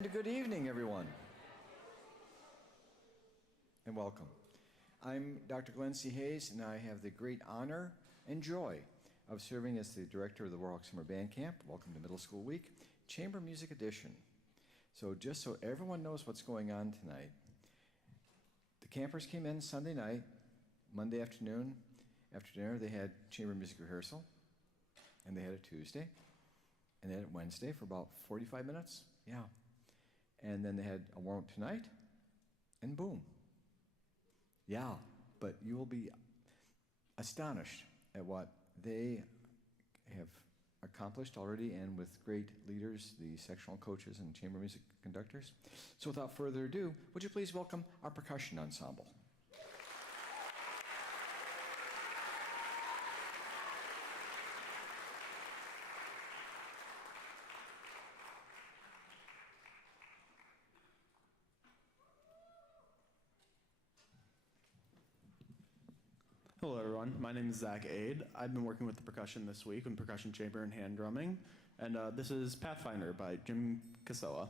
Good evening, everyone, and welcome. I'm Dr. Glenn C. Hayes, and I have the great honor and joy of serving as the director of the Warhawk Summer Band Camp. Welcome to Middle School Week, Chamber Music Edition. So just so everyone knows what's going on tonight, the campers came in Sunday night, Monday afternoon. After dinner, they had chamber music rehearsal, and they had it Tuesday, and they had it Wednesday for about 45 minutes. Yeah. And then they had a warm-up tonight, and boom. Yeah, but you will be astonished at what they have accomplished already, and with great leaders, the sectional coaches and chamber music conductors. So without further ado, would you please welcome our percussion ensemble. Hello everyone, my name is Zach Aid. I've been working with the percussion this week in percussion chamber and hand drumming, and this is Pathfinder by Jim Casella.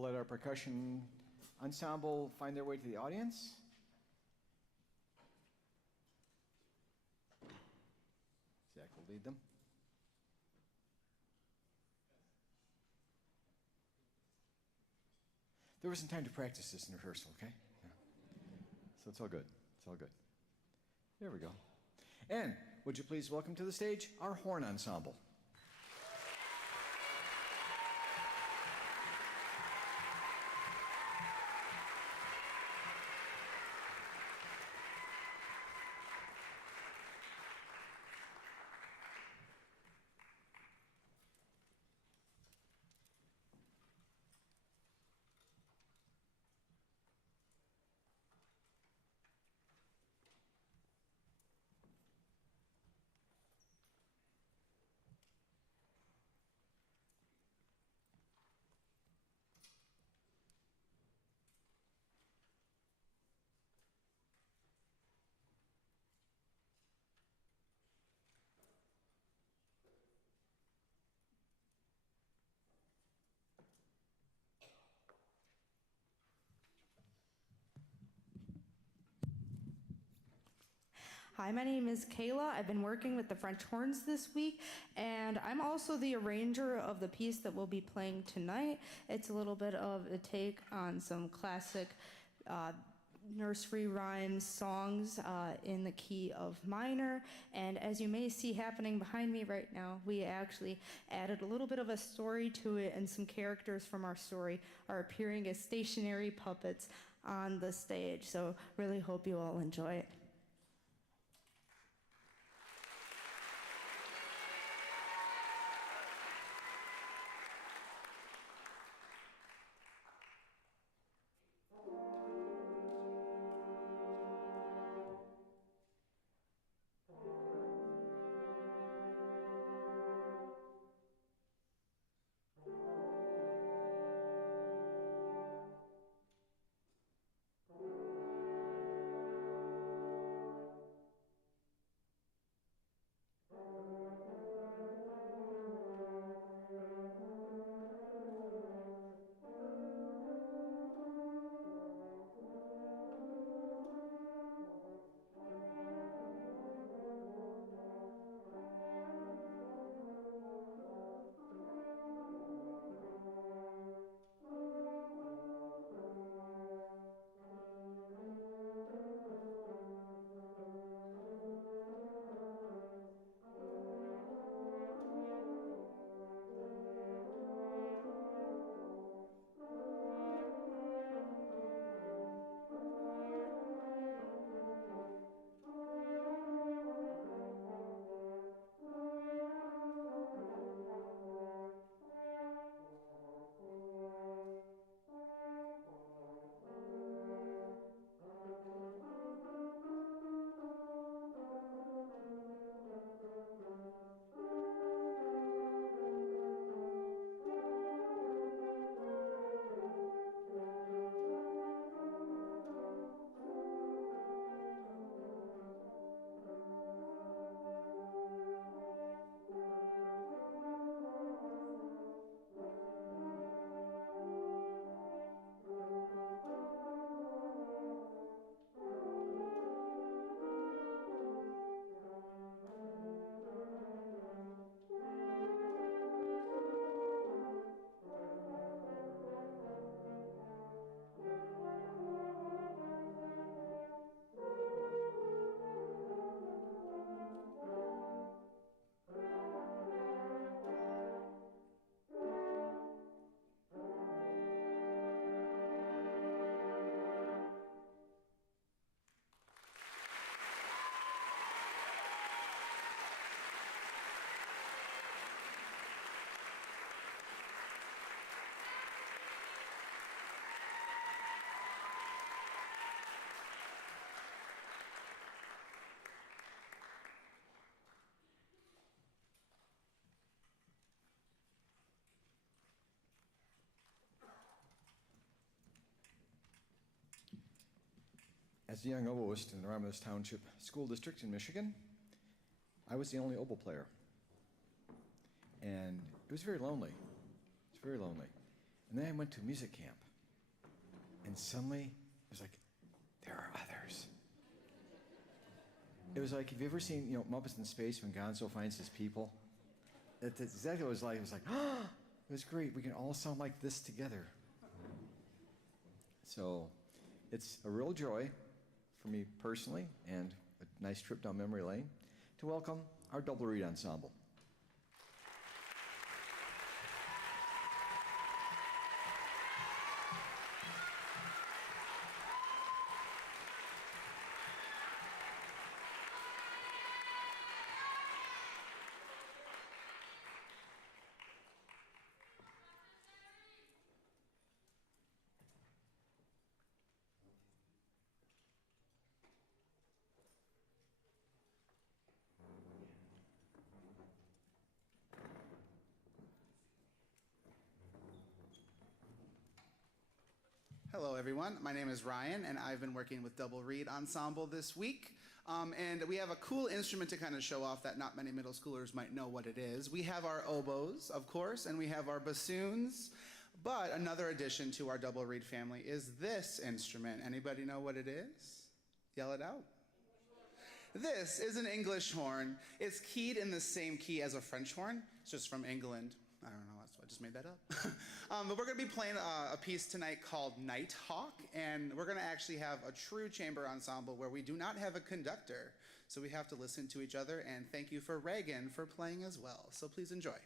We'll let our percussion ensemble find their way to the audience. Zach will lead them. There was some time to practice this in rehearsal, okay? Yeah. So it's all good. It's all good. There we go. And would you please welcome to the stage our horn ensemble. Hi, my name is Kayla. I've been working with the French horns this week, and I'm also the arranger of the piece that we'll be playing tonight. It's a little bit of a take on some classic nursery rhyme songs in the key of minor. And as you may see happening behind me right now, we actually added a little bit of a story to it, and some characters from our story are appearing as stationary puppets on the stage. So really hope you all enjoy it. As a young oboist in the Romulus Township School District in Michigan, I was the only oboe player. And it was very lonely. It's very lonely. And then I went to music camp. And suddenly, it was like, there are others. It was like, have you ever seen, Muppets in Space when Gonzo finds his people? That's exactly what it was like. It was like, oh, it was great. We can all sound like this together. So it's a real joy for me personally and a nice trip down memory lane to welcome our double reed ensemble. Hello, everyone. My name is Ryan, and I've been working with Double Reed Ensemble this week. And we have a cool instrument to kind of show off that not many middle schoolers might know what it is. We have our oboes, of course, and we have our bassoons. But another addition to our Double Reed family is this instrument. Anybody know what it is? Yell it out. This is an English horn. It's keyed in the same key as a French horn. It's just from England. I don't know, I just made that up. But we're going to be playing a piece tonight called Nighthawk, and we're going to actually have a true chamber ensemble where we do not have a conductor, so we have to listen to each other, and thank you for Reagan for playing as well. So please enjoy.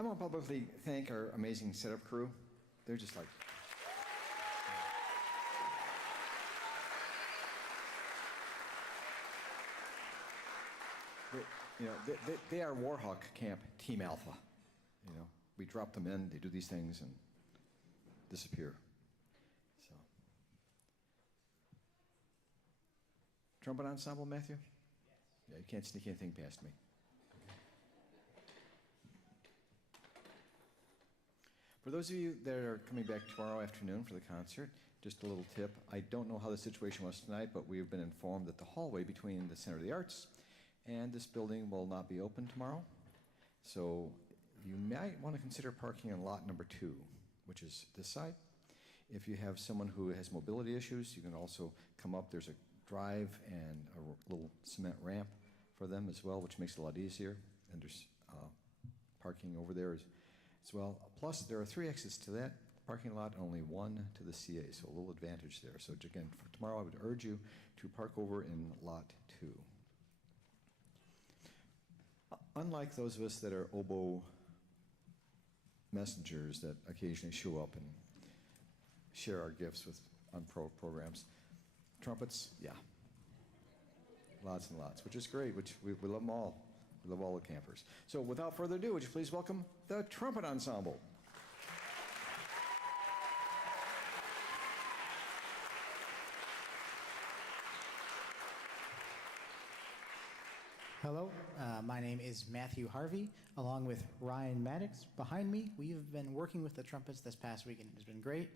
I want to publicly thank our amazing setup crew. They're just like... They are Warhawk Camp Team Alpha. We drop them in, they do these things and disappear. So, trumpet ensemble, Matthew? Yeah, you can't sneak anything past me. For those of you that are coming back tomorrow afternoon for the concert, just a little tip. I don't know how the situation was tonight, but we have been informed that the hallway between the Center of the Arts and this building will not be open tomorrow. So you might want to consider parking in lot number 2, which is this side. If you have someone who has mobility issues, you can also come up. There's a drive and a little cement ramp for them as well, which makes it a lot easier. And there's parking over there as well. Plus, there are 3 exits to that parking lot, only 1 to the CA, so a little advantage there. So again, for tomorrow, I would urge you to park over in lot 2. Unlike those of us that are oboe messengers that occasionally show up and share our gifts on programs, trumpets, yeah, lots and lots, which is great, which we love them all. We love all the campers. So without further ado, would you please welcome the Trumpet Ensemble. Hello, my name is Matthew Harvey, along with Ryan Maddox. Behind me, we've been working with the trumpets this past week, and it's been great.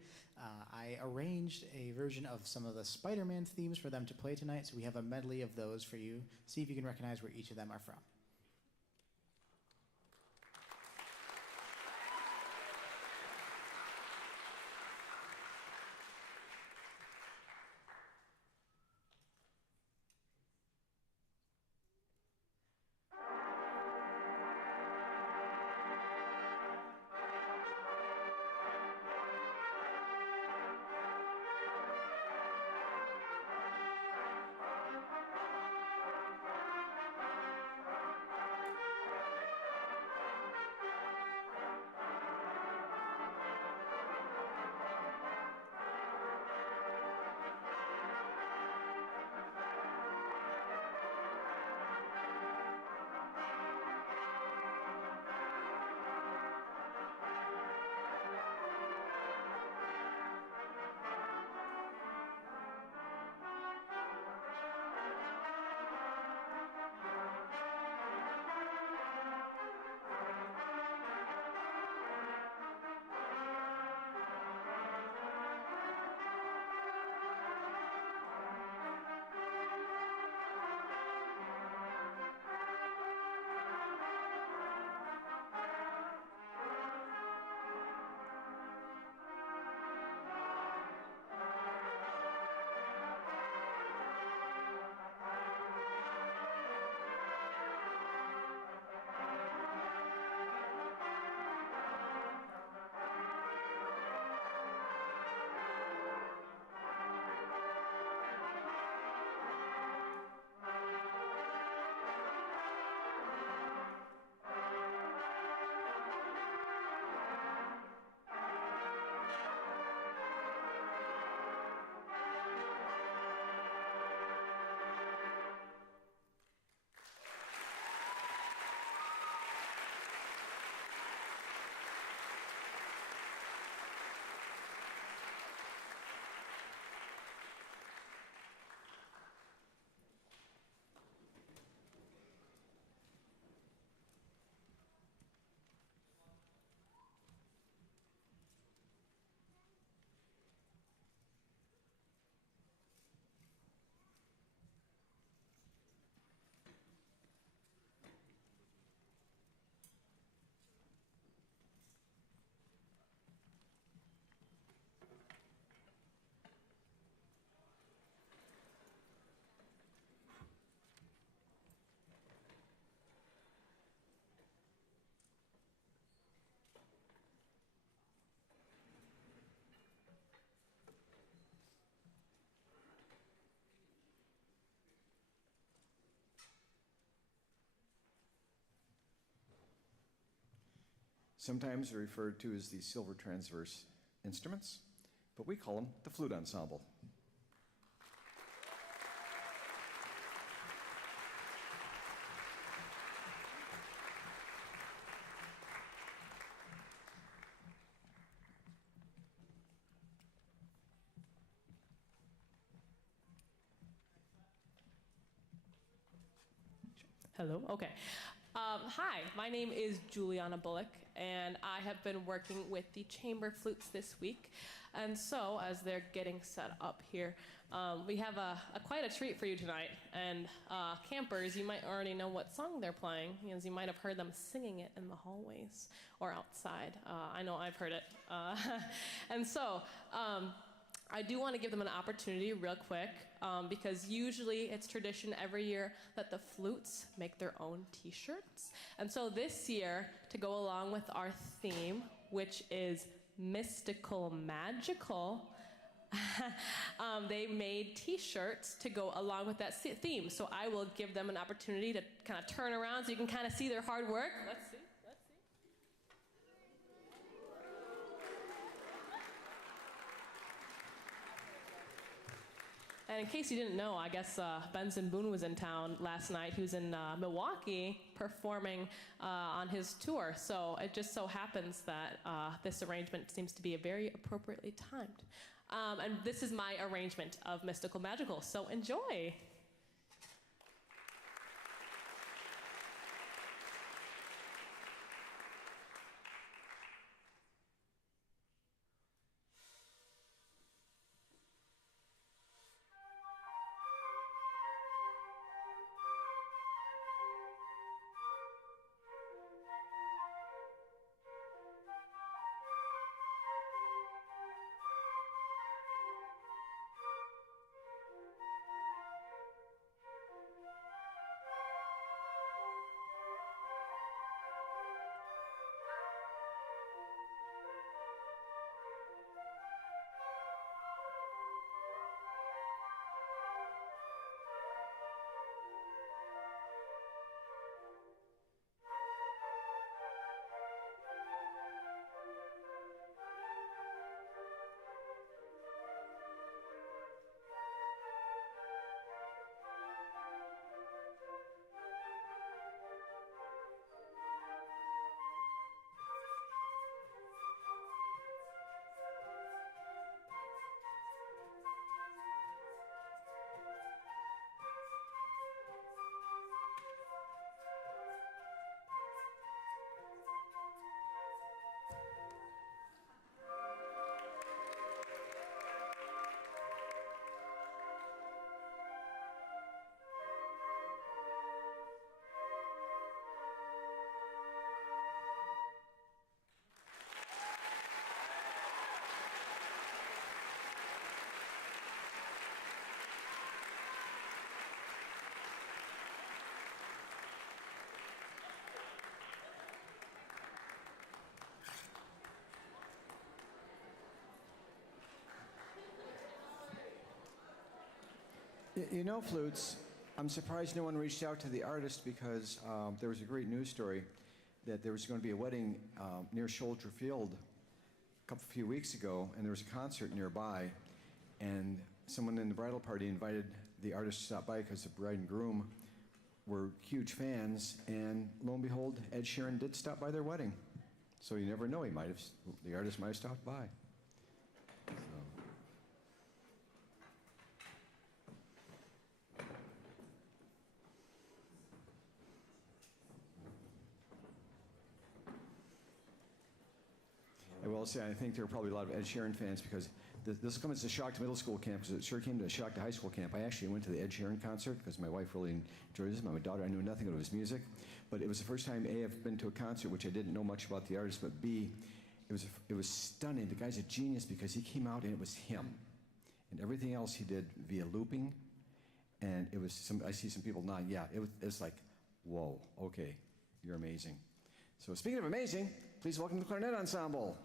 I arranged a version of some of the Spider-Man themes for them to play tonight, so we have a medley of those for you. See if you can recognize where each of them are from. Sometimes referred to as the silver transverse instruments, but we call them the flute ensemble. Hello, okay. Hi, my name is Juliana Bullock, and I have been working with the chamber flutes this week. And so, as they're getting set up here, we have quite a treat for you tonight. And campers, you might already know what song they're playing, as you might have heard them singing it in the hallways or outside. I know I've heard it. And so, I do want to give them an opportunity real quick, because usually it's tradition every year that the flutes make their own t-shirts. And so this year, to go along with our theme, which is mystical magical, they made t-shirts to go along with that theme. So I will give them an opportunity to kind of turn around so you can kind of see their hard work. Let's see. And in case you didn't know, I guess Benson Boone was in town last night. He was in Milwaukee performing on his tour. So it just so happens that this arrangement seems to be very appropriately timed. And this is my arrangement of Mystical Magical. So enjoy. You know, flutes, I'm surprised no one reached out to the artist because there was a great news story that there was going to be a wedding near Soldier Field a few weeks ago, and there was a concert nearby, and someone in the bridal party invited the artist to stop by because the bride and groom were huge fans, and lo and behold, Ed Sheeran did stop by their wedding. So you never know, the artist might have stopped by. So. I will say, I think there are probably a lot of Ed Sheeran fans because this will come as a shock to middle school camp because it sure came to a shock to high school camp. I actually went to the Ed Sheeran concert because my wife really enjoyed this. My daughter, I knew nothing of his music, but it was the first time, A, I've been to a concert, which I didn't know much about the artist, but B, it was stunning. The guy's a genius because he came out and it was him. And everything else he did via looping, and it was I see some people nodding. Yeah, it's like, whoa, okay, you're amazing. So speaking of amazing, please welcome the Clarinet Ensemble.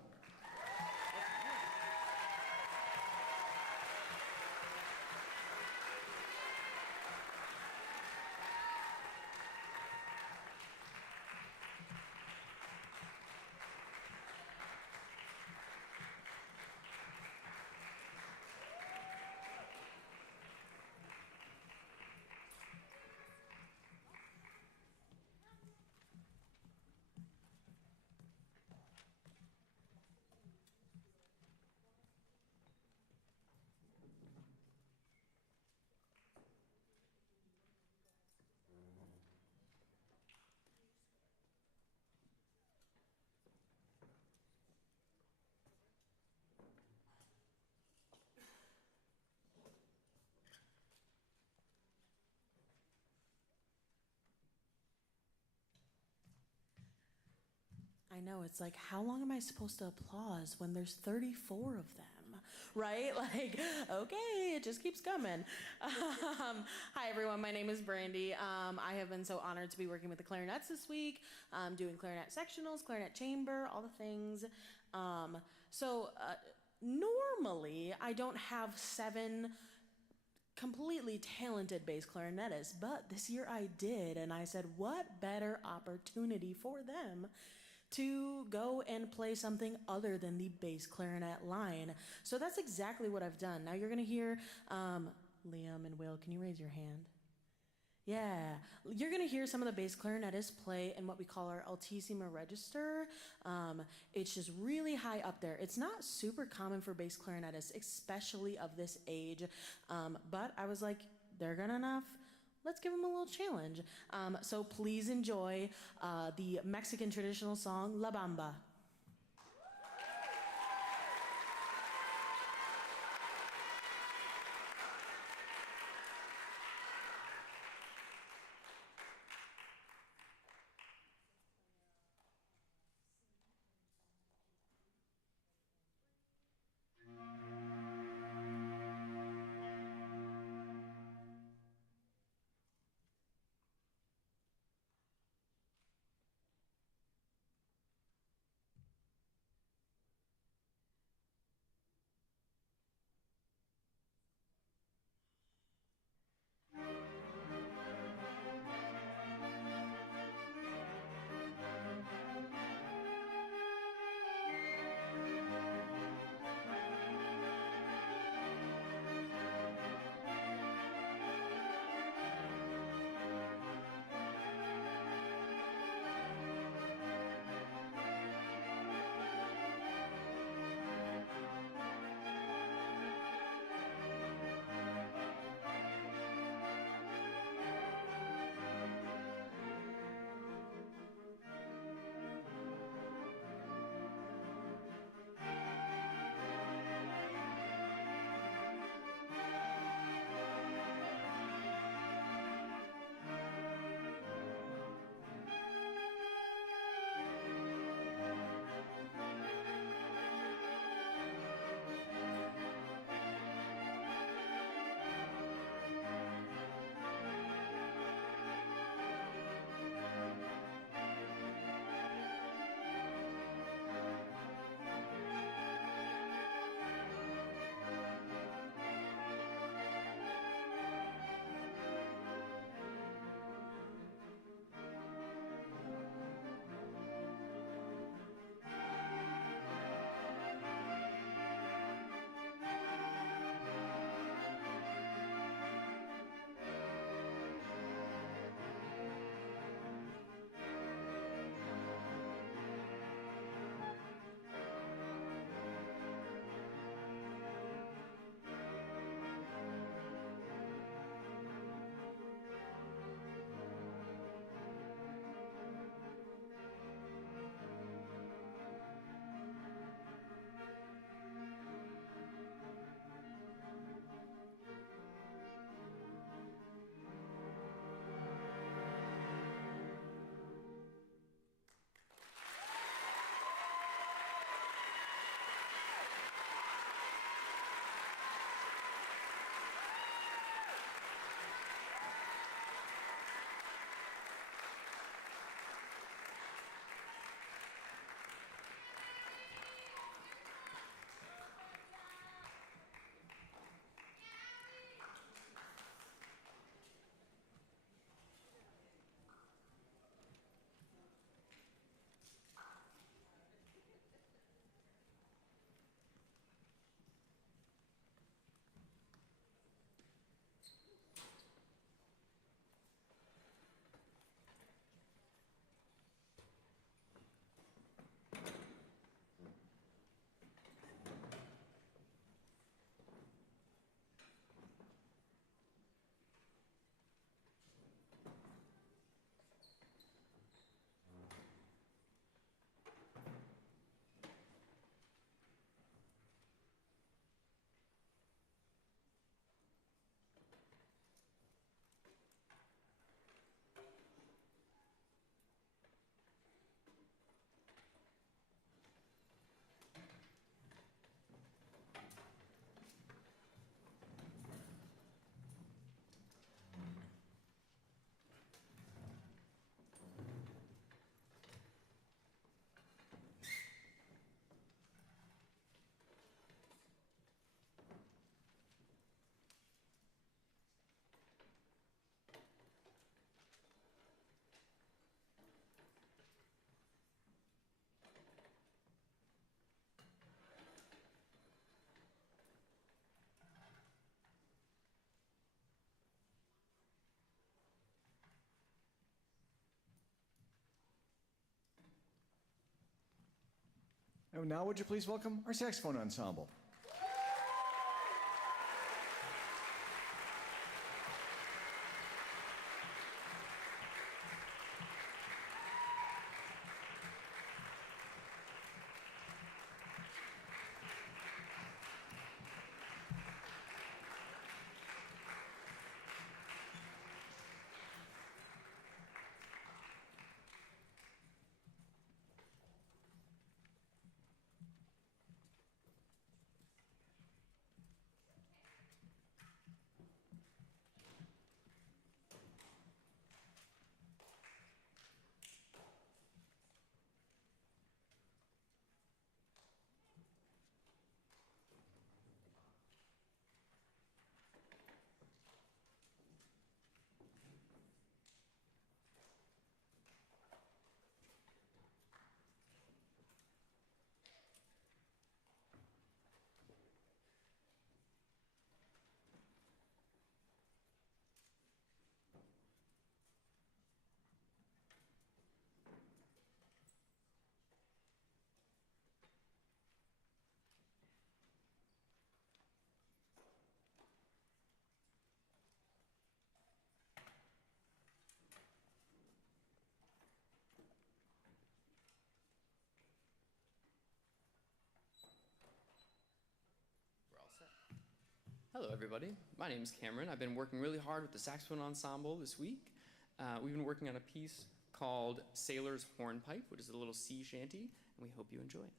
I know, it's like, how long am I supposed to applause when there's 34 of them? Right? Like, okay, it just keeps coming. Hi, everyone. My name is Brandy. I have been so honored to be working with the clarinets this week, doing clarinet sectionals, clarinet chamber, all the things. Normally, I don't have 7 completely talented bass clarinetists, but this year I did, and I said, what better opportunity for them to go and play something other than the bass clarinet line. So that's exactly what I've done. Now you're gonna hear, Liam and Will, can you raise your hand? Yeah, you're gonna hear some of the bass clarinetists play in what we call our altissima register. It's just really high up there. It's not super common for bass clarinetists, especially of this age, but I was like, they're good enough. Let's give them a little challenge. So please enjoy the Mexican traditional song, La Bamba. And now would you please welcome our saxophone ensemble. We're all set. Hello, everybody. My name is Cameron. I've been working really hard with the saxophone ensemble this week. We've been working on a piece called Sailor's Hornpipe, which is a little sea shanty, and we hope you enjoy it.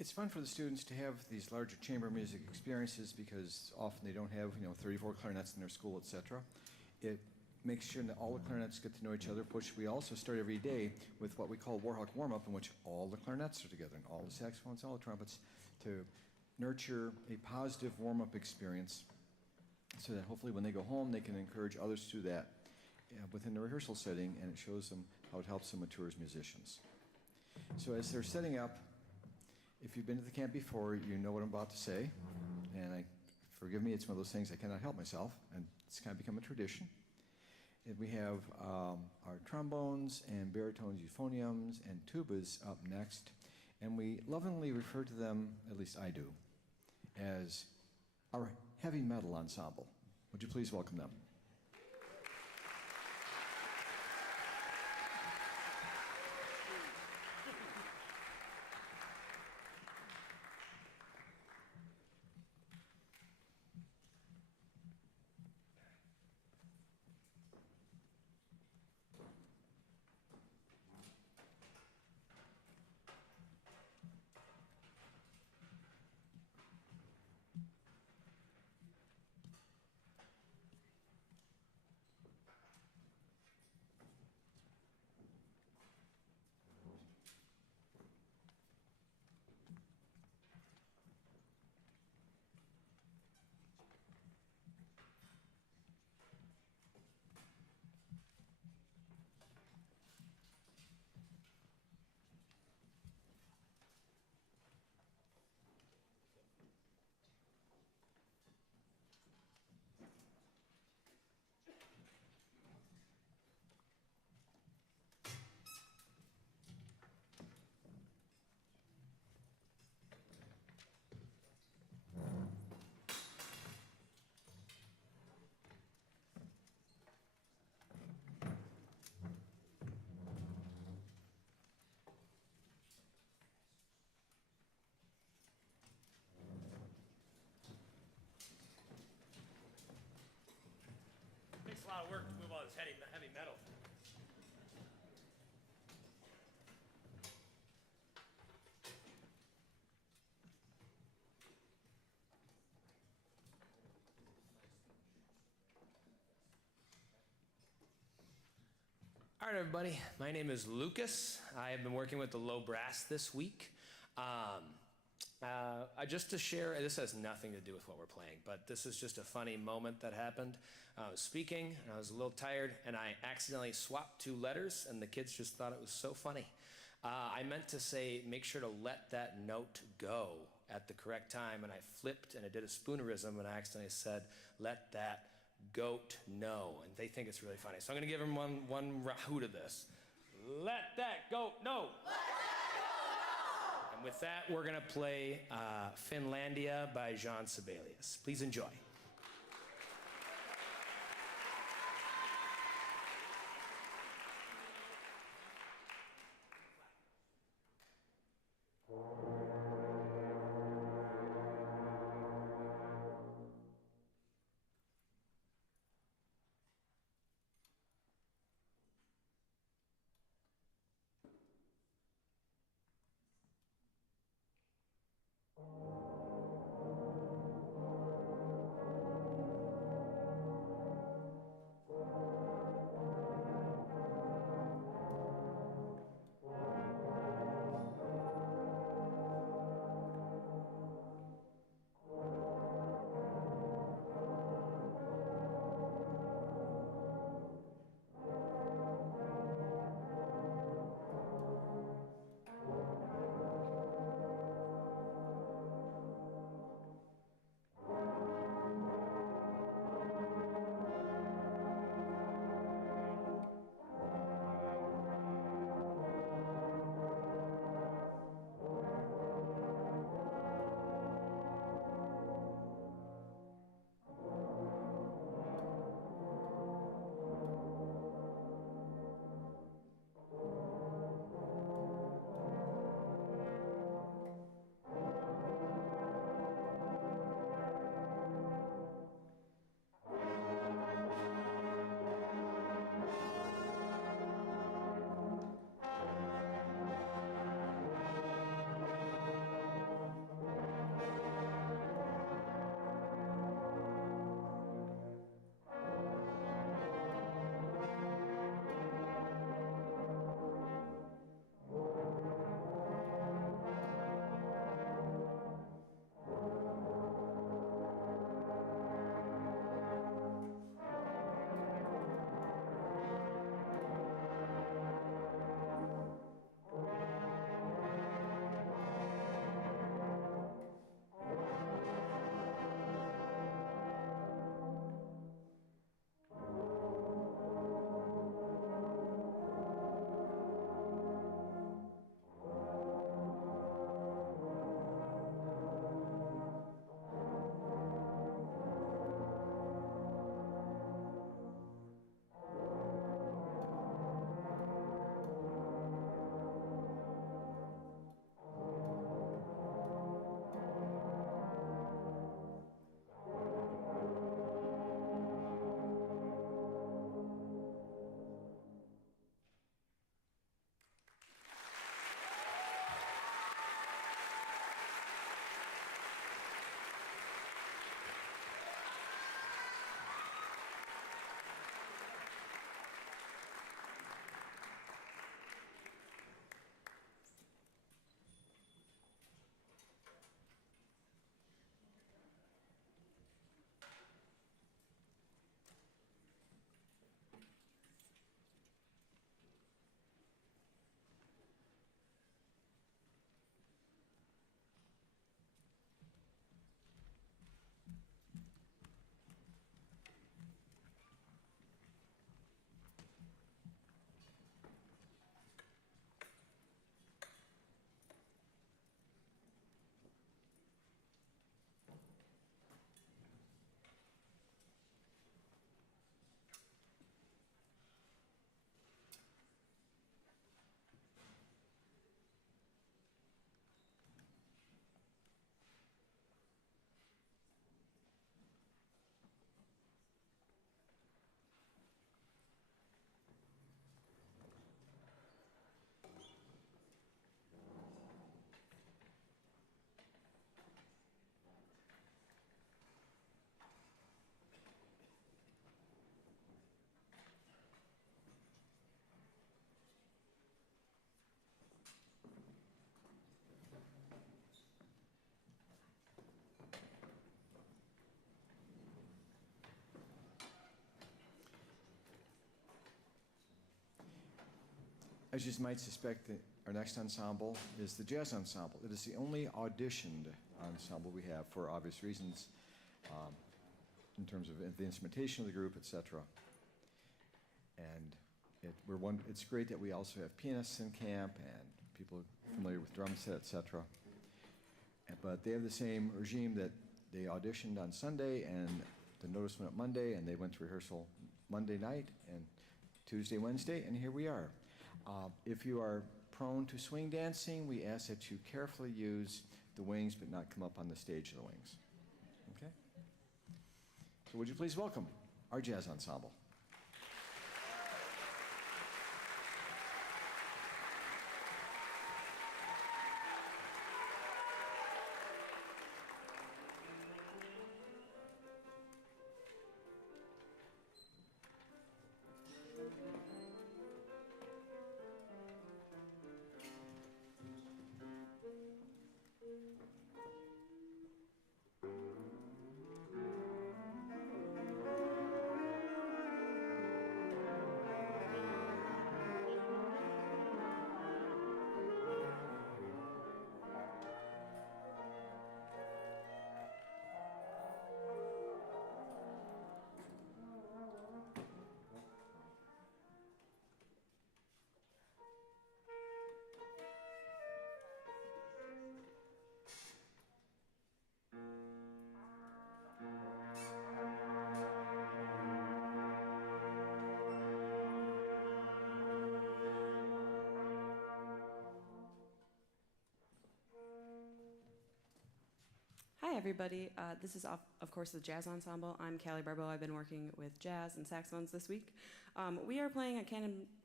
It's fun for the students to have these larger chamber music experiences because often they don't have, 34 clarinets in their school, etc. It makes sure that all the clarinets get to know each other, which we also start every day with what we call Warhawk warm-up, in which all the clarinets are together and all the saxophones, all the trumpets, to nurture a positive warm-up experience so that hopefully when they go home they can encourage others to do that within the rehearsal setting, and it shows them how it helps them mature as musicians. So as they're setting up, if you've been to the camp before, you know what I'm about to say, and forgive me, it's one of those things I cannot help myself, and it's kind of become a tradition. And we have our trombones and baritones, euphoniums, and tubas up next, and we lovingly refer to them, at least I do, as our heavy metal ensemble. Would you please welcome them? Takes a lot of work to move all this heavy metal. All right, everybody. My name is Lucas. I have been working with the low brass this week. Just to share, this has nothing to do with what we're playing, but this is just a funny moment that happened. I was speaking, and I was a little tired, and I accidentally swapped two letters, and the kids just thought it was so funny. I meant to say, make sure to let that note go at the correct time, and I flipped, and I did a spoonerism, and I accidentally said, let that goat know, and they think it's really funny. So I'm going to give them one hoot of this. Let that goat know. And with that, we're going to play Finlandia by Jean Sibelius. Please enjoy. As you might suspect, our next ensemble is the Jazz Ensemble. It is the only auditioned ensemble we have for obvious reasons in terms of the instrumentation of the group, etc. And it's great that we also have pianists in camp and people familiar with drum set, etc. But they have the same regime that they auditioned on Sunday and the notice went up Monday, and they went to rehearsal Monday night and Tuesday, Wednesday, and here we are. If you are prone to swing dancing, we ask that you carefully use the wings but not come up on the stage of the wings. Okay? So would you please welcome our jazz ensemble. Hi, everybody. This is, of course, the Jazz Ensemble. I'm Callie Barbeau. I've been working with jazz and saxophones this week. We are playing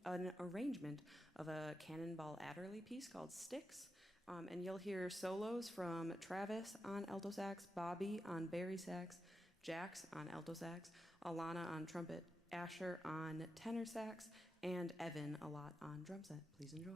an arrangement of a Cannonball Adderley piece called Sticks. And you'll hear solos from Travis on alto sax, Bobby on bari sax, Jax on alto sax, Alana on trumpet, Asher on tenor sax, and Evan a lot on drum set. Please enjoy.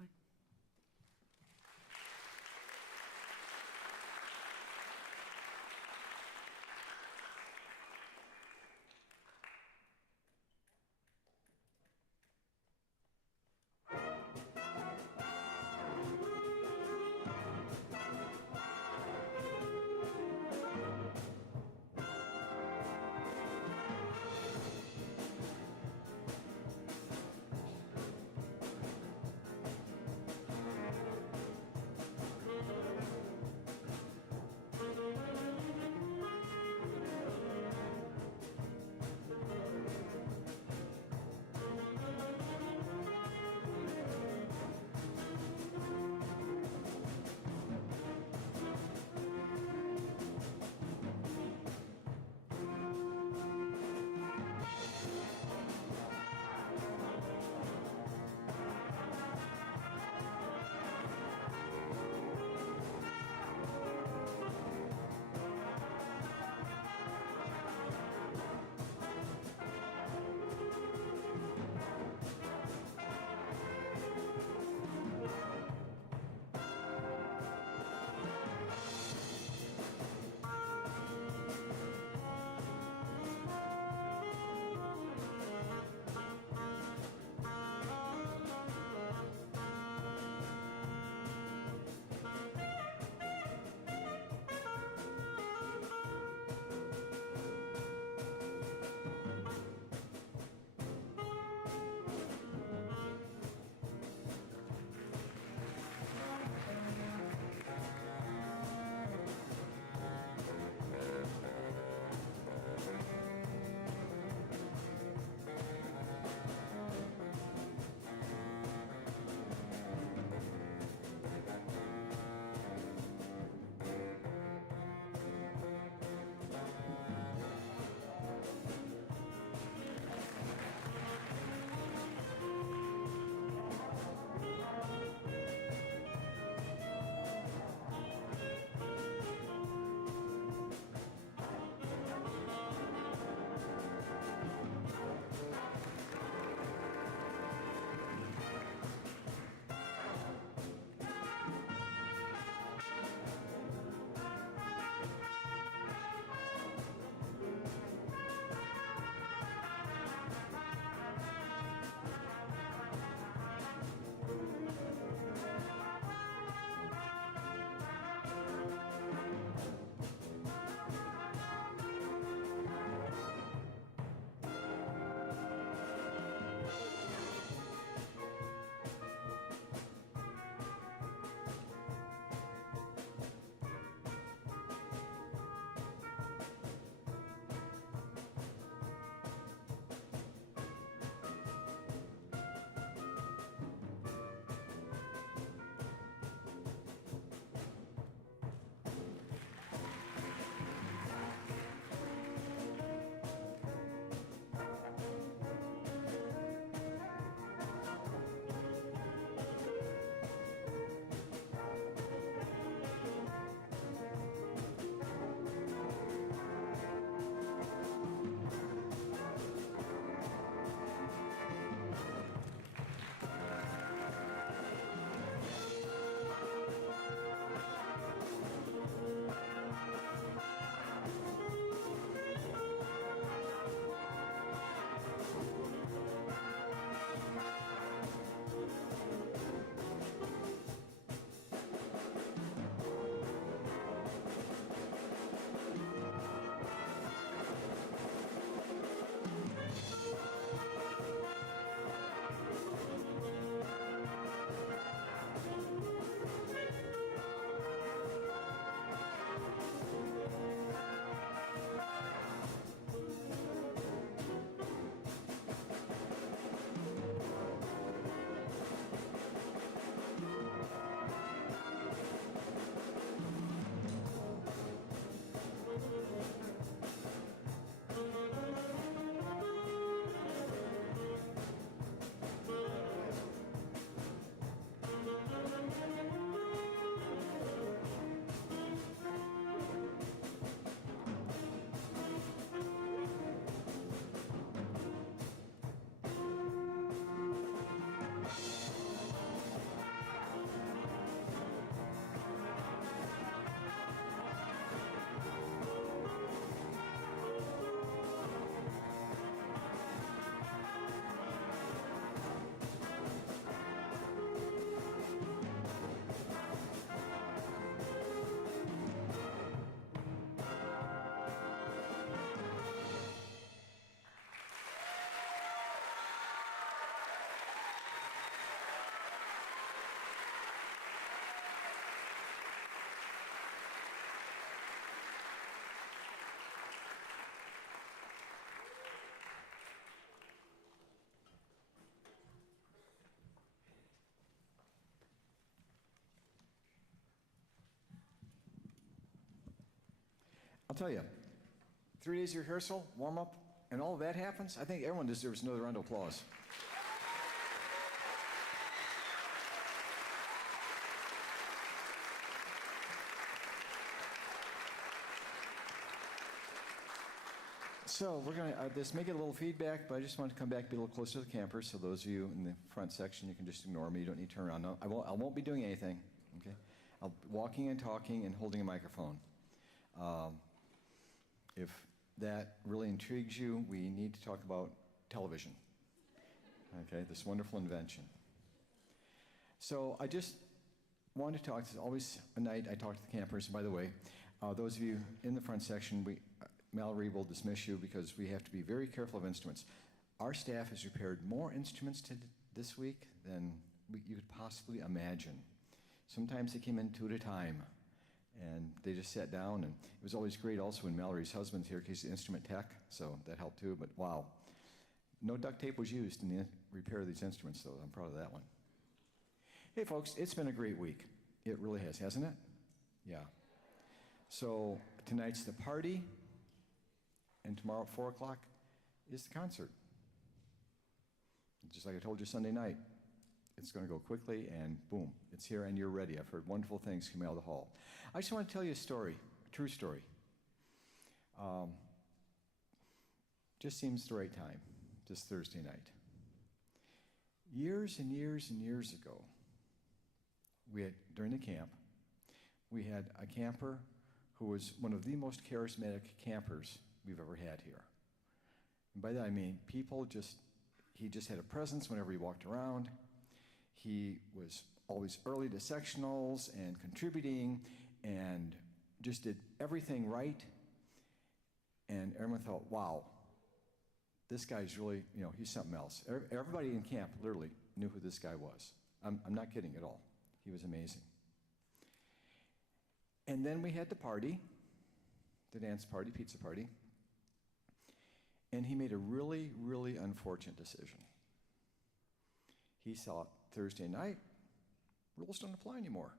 I'll tell you, 3 days of rehearsal, warm up, and all of that happens, I think everyone deserves another round of applause. So we're going to just make it a little feedback, but I just want to come back, be a little closer to the campers. So those of you in the front section, you can just ignore me. You don't need to turn around. No, I won't be doing anything. Okay, I'll be walking and talking and holding a microphone. If that really intrigues you, we need to talk about television. Okay, this wonderful invention. So I just wanted to talk. It's always a night I talk to the campers. And by the way, those of you in the front section, Mallory will dismiss you because we have to be very careful of instruments. Our staff has repaired more instruments this week than you could possibly imagine. Sometimes they came in 2 at a time, and they just sat down, and it was always great also when Mallory's husband's here because he's the instrument tech, so that helped too, but wow. No duct tape was used in the repair of these instruments, though. I'm proud of that one. Hey, folks, it's been a great week. It really has, hasn't it? Yeah. So tonight's the party. And tomorrow at 4 o'clock is the concert. Just like I told you Sunday night, it's going to go quickly, and boom, it's here, and you're ready. I've heard wonderful things coming out of the hall. I just want to tell you a story, a true story. Just seems the right time, this Thursday night. Years and years and years ago, during the camp, we had a camper who was one of the most charismatic campers we've ever had here. And by that I mean he just had a presence whenever he walked around. He was always early to sectionals and contributing and just did everything right. And everyone thought, wow, this guy's really, he's something else. Everybody in camp literally knew who this guy was. I'm not kidding at all. He was amazing. And then we had the party, the dance party, pizza party. And he made a really, really unfortunate decision. He thought Thursday night, rules don't apply anymore.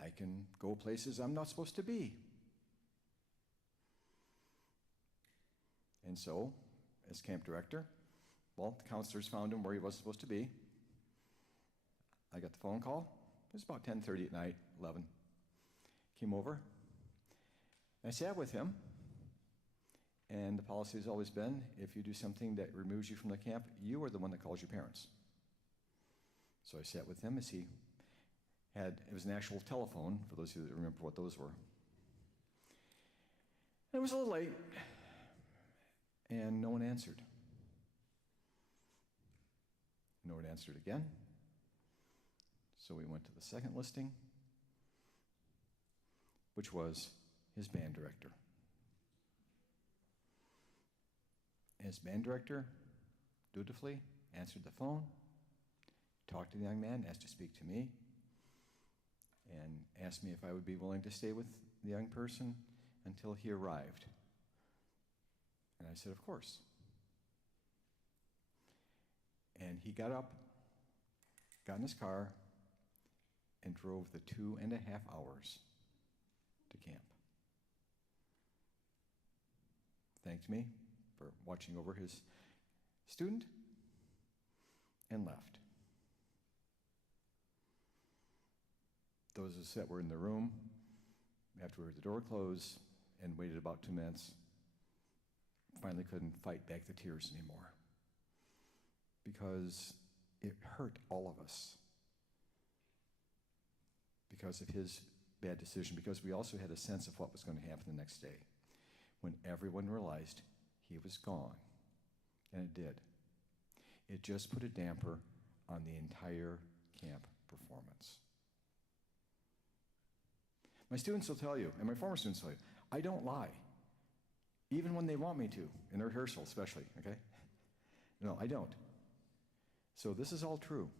I can go places I'm not supposed to be. And so, as camp director, the counselors found him where he was supposed to be. I got the phone call. It was about 10:30 at night, 11. Came over. I sat with him. And the policy has always been, if you do something that removes you from the camp, you are the one that calls your parents. So I sat with him as it was an actual telephone, for those of you that remember what those were. And it was a little late, and no one answered. No one answered again. So we went to the second listing, which was his band director. His band director dutifully answered the phone, talked to the young man, asked to speak to me, and asked me if I would be willing to stay with the young person until he arrived. And I said, of course. And he got up, got in his car, and drove the 2.5 hours to camp. Thanked me for watching over his student, and left. Those of us that were in the room, after we heard the door close and waited about 2 minutes, finally couldn't fight back the tears anymore. Because it hurt all of us. Because of his bad decision, because we also had a sense of what was going to happen the next day, when everyone realized he was gone. And it did. It just put a damper on the entire camp performance. My students will tell you, and my former students will tell you, I don't lie. Even when they want me to, in rehearsal especially, okay? No, I don't. So this is all true.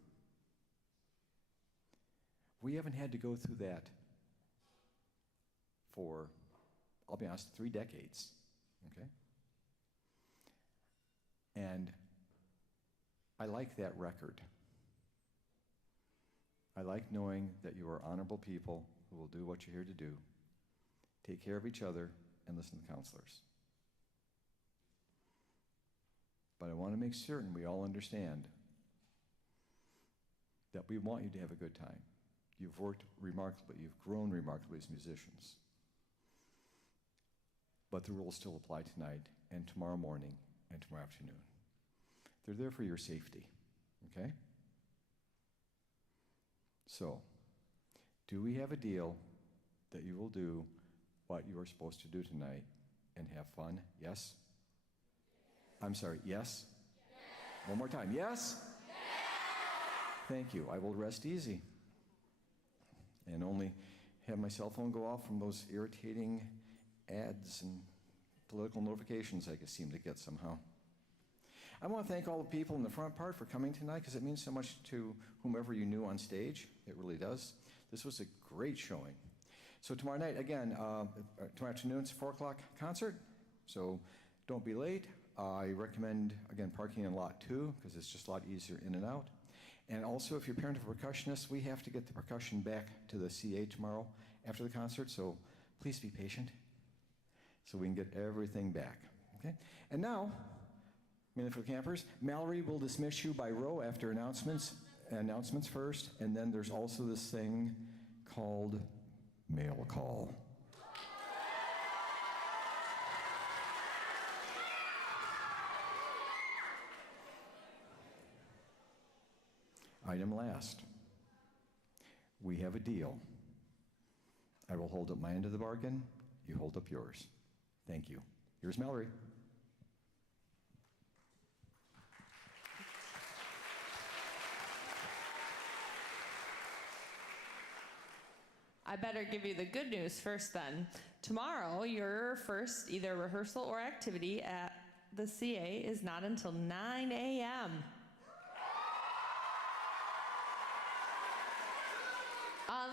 We haven't had to go through that for, I'll be honest, 3 decades, okay? And I like that record. I like knowing that you are honorable people who will do what you're here to do take care of each other, and listen to counselors. But I want to make certain we all understand that we want you to have a good time. You've worked remarkably, you've grown remarkably as musicians. But the rules still apply tonight and tomorrow morning and tomorrow afternoon. They're there for your safety, okay? So, do we have a deal that you will do what you are supposed to do tonight and have fun? Yes? I'm sorry, yes? Yes. One more time, yes? Yes. Thank you. I will rest easy and only have my cell phone go off from those irritating ads and political notifications I seem to get somehow. I want to thank all the people in the front part for coming tonight because it means so much to whomever you knew on stage. It really does. This was a great showing. So tomorrow night, again, tomorrow afternoon, it's a 4 o'clock concert, so don't be late. I recommend, again, parking in lot 2 because it's just a lot easier in and out. And also, if you're a parent of a percussionist, we have to get the percussion back to the CA tomorrow after the concert, so please be patient so we can get everything back, okay? And now, minute for the campers, Mallory will dismiss you by row after announcements first, and then there's also this thing called mail call. Item last. We have a deal. I will hold up my end of the bargain. You hold up yours. Thank you. Here's Mallory. I better give you the good news first then. Tomorrow, your first either rehearsal or activity at the CA is not until 9 a.m.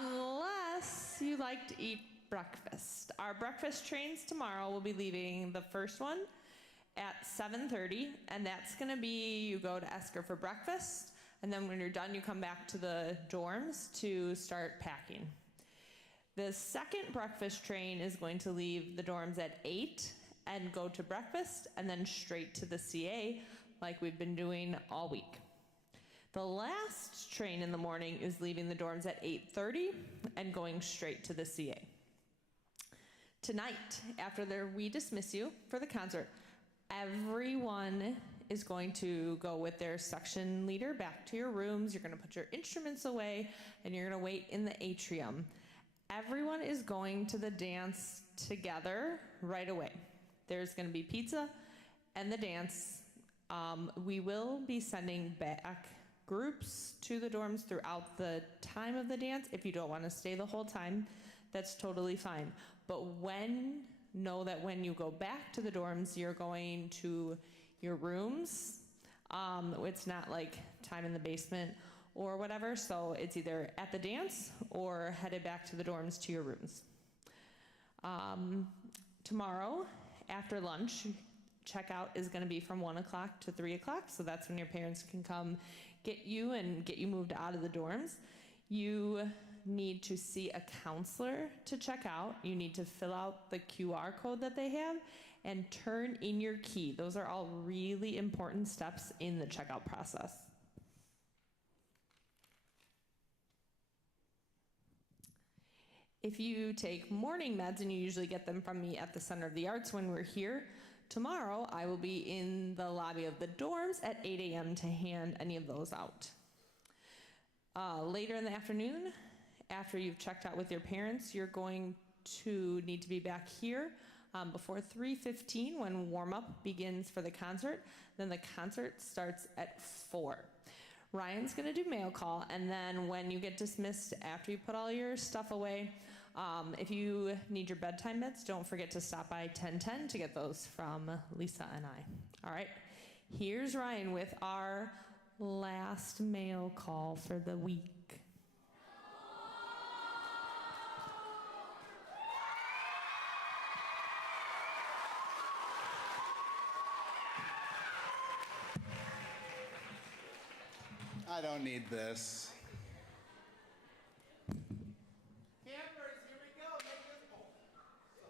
Unless you like to eat breakfast. Our breakfast trains tomorrow will be leaving the first one at 7:30, and that's going to be you go to Esker for breakfast, and then when you're done, you come back to the dorms to start packing. The second breakfast train is going to leave the dorms at 8 and go to breakfast, and then straight to the CA like we've been doing all week. The last train in the morning is leaving the dorms at 8:30 and going straight to the CA. Tonight, after we dismiss you for the concert, everyone is going to go with their section leader back to your rooms. You're going to put your instruments away, and you're going to wait in the atrium. Everyone is going to the dance together right away. There's going to be pizza and the dance. We will be sending back groups to the dorms throughout the time of the dance. If you don't want to stay the whole time, that's totally fine. But know that when you go back to the dorms, you're going to your rooms. It's not like time in the basement or whatever, so it's either at the dance or headed back to the dorms to your rooms. Tomorrow, after lunch, checkout is going to be from 1 o'clock to 3 o'clock, so that's when your parents can come get you and get you moved out of the dorms. You need to see a counselor to check out. You need to fill out the QR code that they have and turn in your key. Those are all really important steps in the checkout process. If you take morning meds, and you usually get them from me at the Center of the Arts when we're here, tomorrow I will be in the lobby of the dorms at 8 a.m. to hand any of those out. Later in the afternoon, after you've checked out with your parents, you're going to need to be back here before 3:15 when warm-up begins for the concert. Then the concert starts at 4. Ryan's going to do mail call, and then when you get dismissed after you put all your stuff away, if you need your bedtime meds, don't forget to stop by 1010 to get those from Lisa and I. All right, here's Ryan with our last mail call for the week. I don't need this. Campers, here we go. Make this. Oh,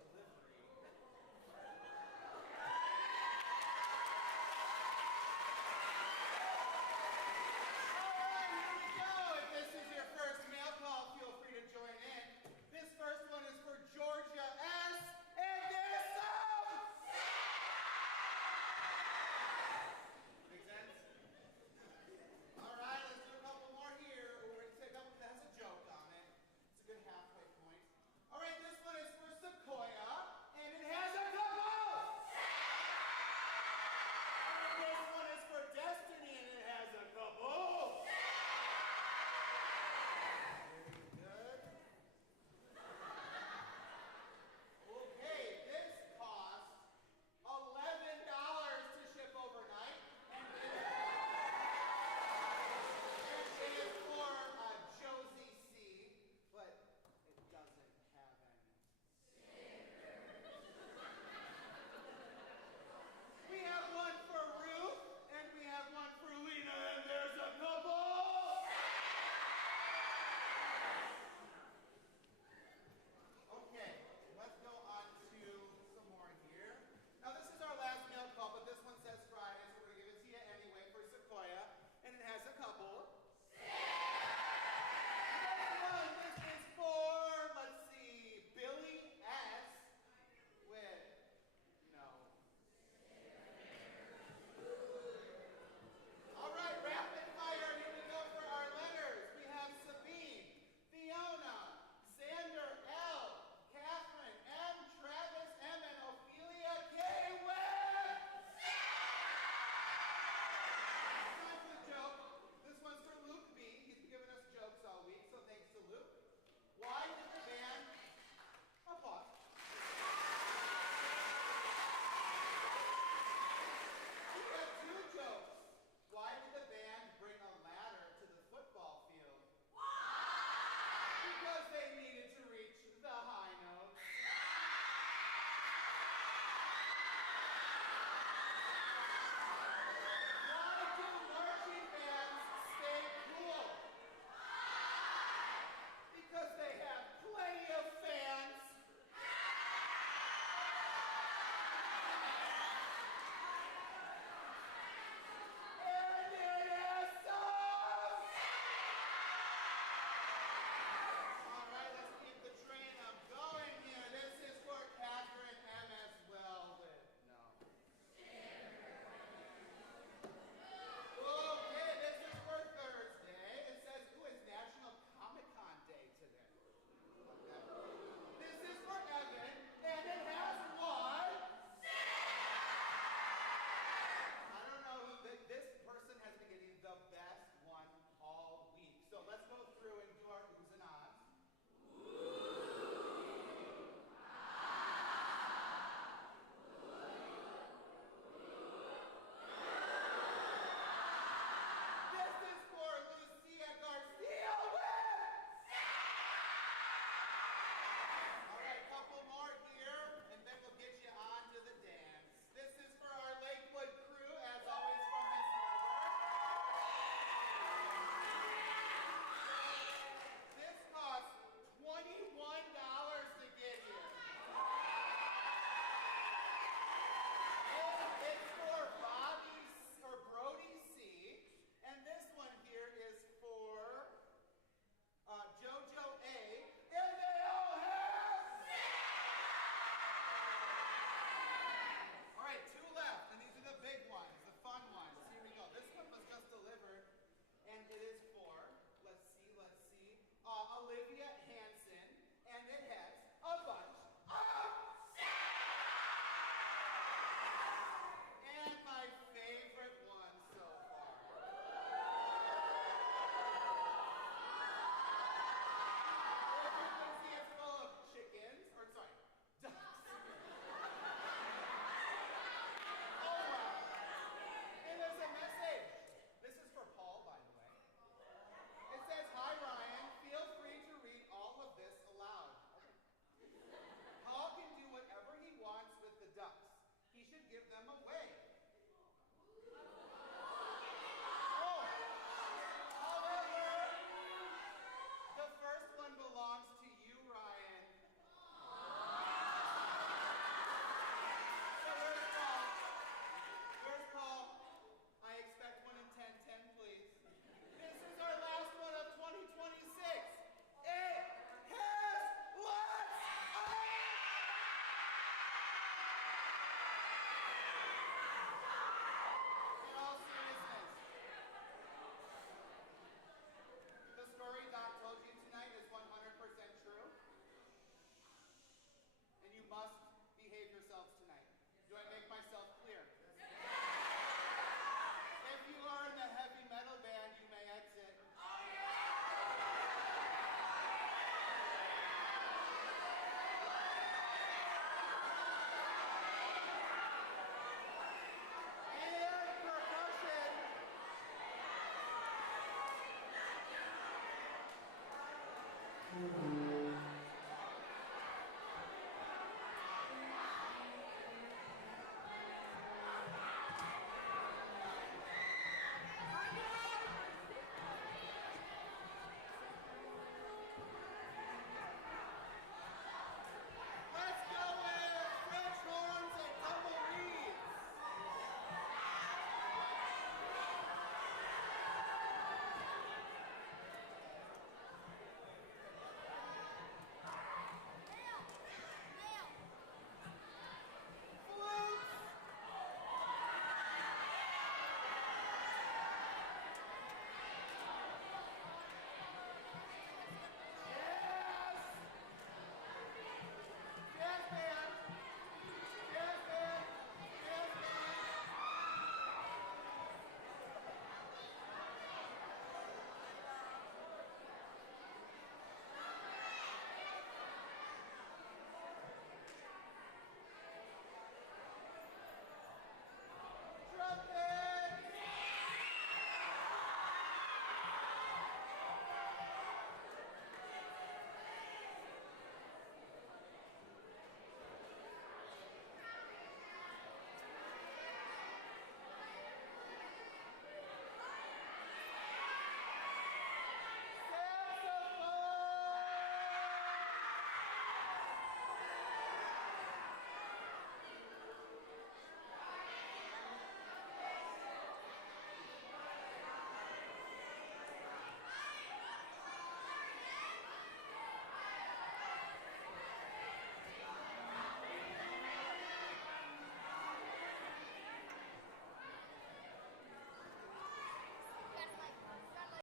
Thank you.